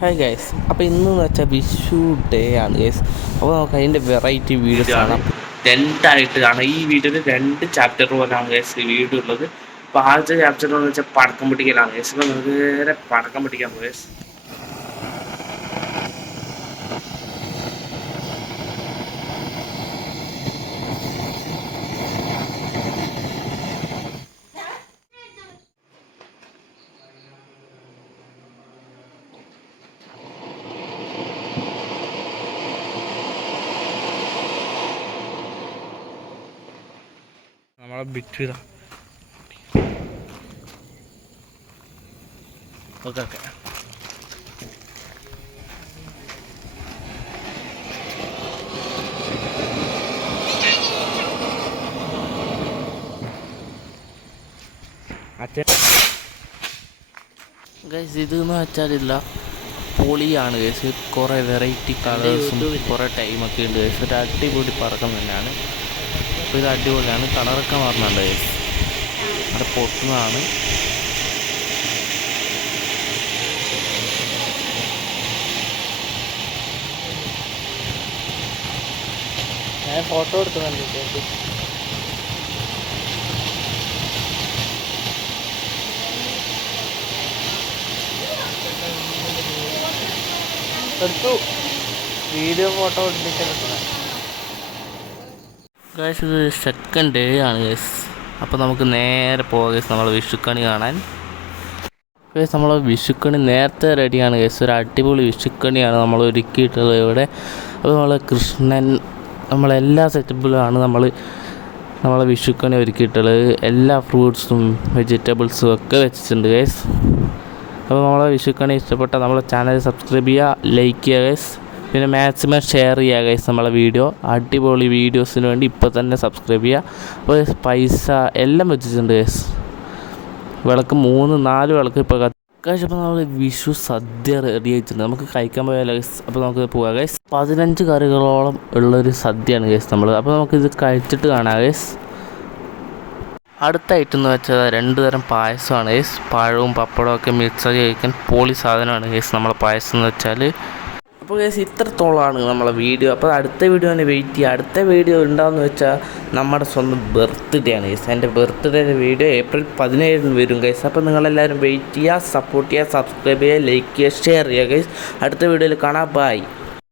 Hi guys, അപ്പോൾ ഇന്നെന്ന് വെച്ചാൽ Vishu day ആണ് ഗൈസ്. അപ്പോൾ നമുക്ക് അതിൻ്റെ വെറൈറ്റി വീഡിയോസ് കാണാം. രണ്ടായിട്ട് കാണാം. ഈ വീഡിയോയിൽ 2 ചാപ്റ്റർ പോലാണ് ഗൈസ് ഈ വീഡിയോ ഉള്ളത്. അപ്പോൾ ആദ്യത്തെ ചാപ്റ്റർ എന്ന് വെച്ചാൽ പടക്കം പൊട്ടിക്കലാണ് ഗൈസ്. അപ്പോൾ നമുക്ക് നേരെ പടക്കം പൊട്ടിക്കാൻ പോകും ഗൈസ്. നമ്മളെ ബിറ്റ് ഇതാ. ഓക്കെ ഓക്കെ ഗൈസ്, ഇതെന്ന് വെച്ചാലില്ല പൊളിയാണ് ഗൈസ്. കുറേ വെറൈറ്റി കളേഴ്സും കുറേ ടൈമൊക്കെ ഉണ്ട് ഗൈസ്. ഒരു അടിപൊളി പറക്കം തന്നെയാണ്. അപ്പോൾ ഇത് അടിപൊളിയാണ്. കളറൊക്കെ മാറുന്നുണ്ട് ഗൈസ്. അത് പൊട്ടുന്നതാണ്. ഞാൻ ഫോട്ടോ എടുക്കുന്നുണ്ട്. എടുത്തു വീഡിയോ ഫോട്ടോ എടുത്തിട്ട് ഗൈസ്. ഇത് സെക്കൻഡ് ഡേ ആണ് ഗൈസ്. അപ്പോൾ നമുക്ക് നേരെ പോകാം ഗൈസ് നമ്മളെ വിഷുക്കണി കാണാൻ. ഗൈസ്, നമ്മളെ വിഷുക്കണി നേരത്തെ റെഡിയാണ് ഗൈസ്. ഒരു അടിപൊളി വിഷുക്കണിയാണ് നമ്മൾ ഒരുക്കിയിട്ടുള്ളത് ഇവിടെ. അപ്പോൾ നമ്മളെ കൃഷ്ണൻ നമ്മളെല്ലാ സെറ്റപ്പിലാണ് നമ്മളെ വിഷുക്കണി ഒരുക്കിയിട്ടുള്ളത്. എല്ലാ ഫ്രൂട്ട്സും വെജിറ്റബിൾസും ഒക്കെ വെച്ചിട്ടുണ്ട് ഗൈസ്. അപ്പോൾ നമ്മളെ വിഷുക്കണി ഇഷ്ടപ്പെട്ടാൽ നമ്മളെ ചാനൽ സബ്സ്ക്രൈബ് ചെയ്യുക, ലൈക്ക് ചെയ്യുക ഗൈസ്. പിന്നെ മാക്സിമം ഷെയർ ചെയ്യുക ഗൈസ്. നമ്മളെ വീഡിയോ അടിപൊളി വീഡിയോസിന് വേണ്ടി ഇപ്പോൾ തന്നെ സബ്സ്ക്രൈബ് ചെയ്യുക. അപ്പോൾ പൈസ എല്ലാം വെച്ചിട്ടുണ്ട് ഗൈസ്. വിളക്ക് 3-4 വിളക്ക് ഇപ്പോൾ ഗൈസ്. അപ്പോൾ നമ്മൾ വിഷു സദ്യ റെഡി ആയിട്ടുണ്ട്. നമുക്ക് കഴിക്കാൻ പോയാലോ ഗൈസ്. അപ്പോൾ നമുക്ക് പോകാം ഗൈസ്. 15 കറികളോളം ഉള്ളൊരു സദ്യയാണ് ഗൈസ് നമ്മൾ. അപ്പോൾ നമുക്കിത് കഴിച്ചിട്ട് കാണാം ഗൈസ്. അടുത്ത ഐറ്റം എന്ന് വെച്ചാൽ 2 തരം പായസമാണ് ഗൈസ്. പഴവും പപ്പടവും ഒക്കെ മിക്സാക്കി കഴിക്കാൻ പൊളി സാധനമാണ് ഗൈസ് നമ്മളെ പായസം എന്ന് വെച്ചാൽ. അപ്പോൾ ഗൈസ്, ഇത്രത്തോളമാണ് നമ്മളെ വീഡിയോ. അപ്പോൾ അടുത്ത വീഡിയോ തന്നെ വെയിറ്റ് ചെയ്യുക. അടുത്ത വീഡിയോ ഉണ്ടാവുമെന്ന് വെച്ചാൽ നമ്മുടെ സ്വന്തം ബർത്ത്ഡേ ആണ് ഗൈസ്. എൻ്റെ ബർത്ത്ഡേയുടെ വീഡിയോ ഏപ്രിൽ 17 വരും ഗൈസ്. അപ്പോൾ നിങ്ങളെല്ലാവരും വെയിറ്റ് ചെയ്യുക, സപ്പോർട്ട് ചെയ്യുക, സബ്സ്ക്രൈബ് ചെയ്യുക, ലൈക്ക് ചെയ്യുക, ഷെയർ ചെയ്യുക ഗൈസ്. അടുത്ത വീഡിയോയിൽ കാണാം. ബൈ.